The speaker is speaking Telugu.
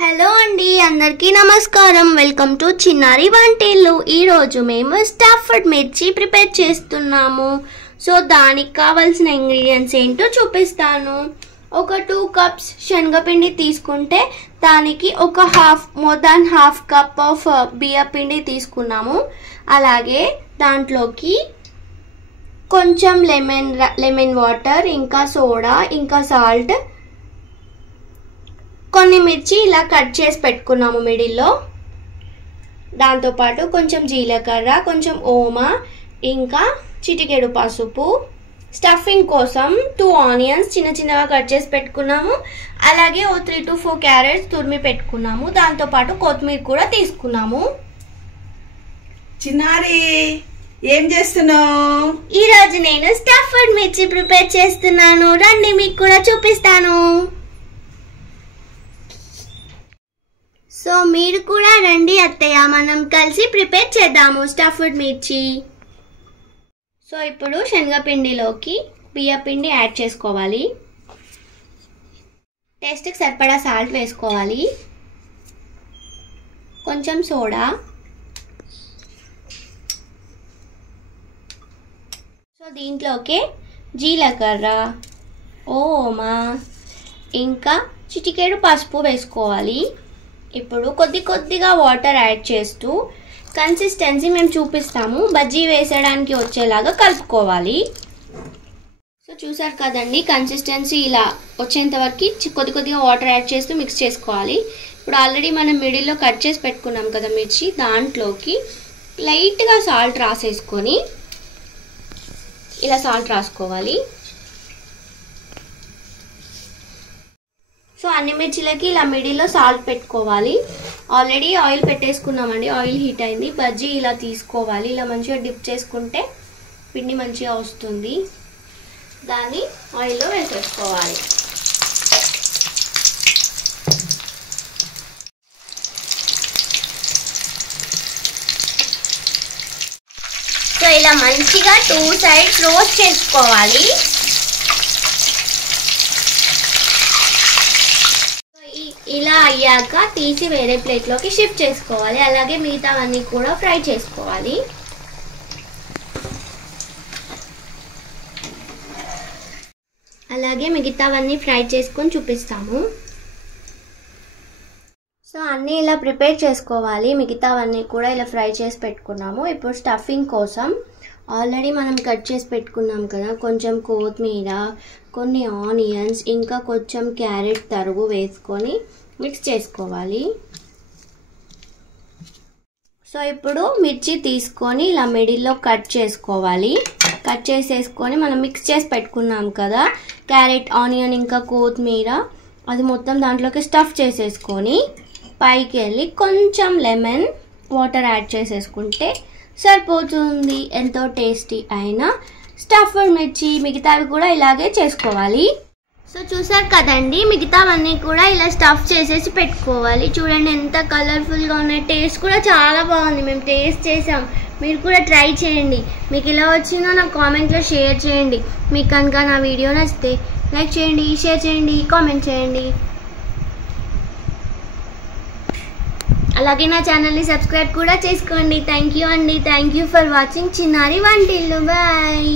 హలో అండి, అందరికీ నమస్కారం. వెల్కమ్ టు చిన్నారి వంటిల్లు. ఈరోజు మేము స్టఫ్డ్ మిర్చి ప్రిపేర్ చేస్తున్నాము. సో దానికి కావాల్సిన ఇంగ్రీడియంట్స్ ఏంటో చూపిస్తాను. ఒక 2 కప్స్ శనగపిండి తీసుకుంటే దానికి ఒక more than half cup of బియ్యపిండి తీసుకున్నాము. అలాగే దాంట్లోకి కొంచెం లెమన్ వాటర్, ఇంకా సోడా, ఇంకా సాల్ట్, కొన్ని మిర్చి ఇలా కట్ చేసి పెట్టుకున్నాము మిడిల్లో. దాంతోపాటు కొంచెం జీలకర్ర, కొంచెం ఓమా, ఇంకా చిటికెడు పసుపు. స్టఫింగ్ కోసం 2 ఆనియన్స్ చిన్న చిన్నగా కట్ చేసి పెట్టుకున్నాము. అలాగే 3 to 4 క్యారెట్స్ తురిమి పెట్టుకున్నాము. దాంతోపాటు కొత్తిమీర కూడా తీసుకున్నాము. చిన్నారి ఏం చేస్తున్నావు? ఈరోజు నేను స్టఫ్డ్ మిర్చి ప్రిపేర్ చేస్తున్నాను. రండి మీకు కూడా చూపిస్తాను. సో మీరు కూడా రండి అత్తయ్య, మనం కలిసి ప్రిపేర్ చేద్దాము స్టఫ్డ్ మిర్చి. సో ఇప్పుడు శనగపిండిలోకి బియ్యపిండి యాడ్ చేసుకోవాలి. టేస్ట్కి సరిపడా సాల్ట్ వేసుకోవాలి, కొంచెం సోడా. సో దీంట్లోకి జీలకర్ర, ఓమా, ఇంకా చిటికెడు పసుపు వేసుకోవాలి. ఇప్పుడు కొద్దిగా వాటర్ యాడ్ చేస్తూ కన్సిస్టెన్సీ మేము చూపిస్తాము, బజ్జీ వేసేయడానికి వచ్చేలాగా కలుపుకోవాలి. సో చూసారు కదండి, కన్సిస్టెన్సీ ఇలా వచ్చేంత వరకు కొద్దిగా వాటర్ యాడ్ చేస్తూ మిక్స్ చేసుకోవాలి. ఇప్పుడు ఆల్రెడీ మనం మిడిల్లో కట్ చేసి పెట్టుకున్నాం కదా మిర్చి, దాంట్లోకి లైట్గా సాల్ట్ రాసేసుకొని ఇలా సాల్ట్ రాసుకోవాలి. సో అన్ని మిర్చిలకి ఇలా మిడిల్లో సాల్ట్ పెట్టుకోవాలి. ఆల్రెడీ ఆయిల్ పెట్టేసుకున్నామండి, ఆయిల్ హీట్ అయింది. బజ్జీ ఇలా తీసుకోవాలి, ఇలా మంచిగా డిప్ చేసుకుంటే పిండి మంచిగా వస్తుంది. దాన్ని ఆయిల్లో వేసేసుకోవాలి. సో ఇలా మంచిగా 2 sides రోస్ట్ చేసుకోవాలి. ఇలా అయ్యాక తీసి వేరే ప్లేట్లోకి షిఫ్ట్ చేసుకోవాలి. అలాగే మిగతావన్నీ కూడా ఫ్రై చేసుకోవాలి. ఫ్రై చేసుకొని చూపిస్తాము. సో అన్నీ ఇలా ప్రిపేర్ చేసుకోవాలి. మిగతావన్నీ కూడా ఇలా ఫ్రై చేసి పెట్టుకున్నాము. ఇప్పుడు స్టఫింగ్ కోసం ఆల్రెడీ మనం కట్ చేసి పెట్టుకున్నాం కదా, కొంచెం కొత్తిమీర, కొన్ని ఆనియన్స్, ఇంకా కొంచెం క్యారెట్ తరుగు వేసుకొని మిక్స్ చేసుకోవాలి. సో ఇప్పుడు మిర్చి తీసుకొని ఇలా మిడిల్లో కట్ చేసుకోవాలి. కట్ చేసేసుకొని మనం మిక్స్ చేసి పెట్టుకున్నాం కదా క్యారెట్, ఆనియన్, ఇంకా కొత్తిమీర, అది మొత్తం దాంట్లోకి స్టఫ్ చేసేసుకొని పైకి వెళ్ళి కొంచెం లెమన్ వాటర్ యాడ్ చేసేసుకుంటే సరిపోతుంది. ఎంతో టేస్టీ అయిన స్టఫ్డ్ మిర్చి. మిగతావి కూడా ఇలాగే చేసుకోవాలి. సో చూసారు కదండి, మిగతావన్నీ కూడా ఇలా స్టఫ్ చేసేసి పెట్టుకోవాలి. చూడండి ఎంత కలర్ఫుల్గా ఉన్నాయి. టేస్ట్ కూడా చాలా బాగుంది. మేము టేస్ట్ చేసాం, మీరు కూడా ట్రై చేయండి. మీకు ఇలా వచ్చిందో నాకు కామెంట్లో షేర్ చేయండి. మీకు కనుక నా వీడియో నచ్చితే లైక్ చేయండి, షేర్ చేయండి, కామెంట్ చేయండి. అలాగే నా ఛానల్ని సబ్స్క్రైబ్ కూడా చేసుకోండి. థ్యాంక్ యూ అండి. థ్యాంక్ యూ ఫర్ వాచింగ్ చిన్నారి వంటిల్లు. బాయ్.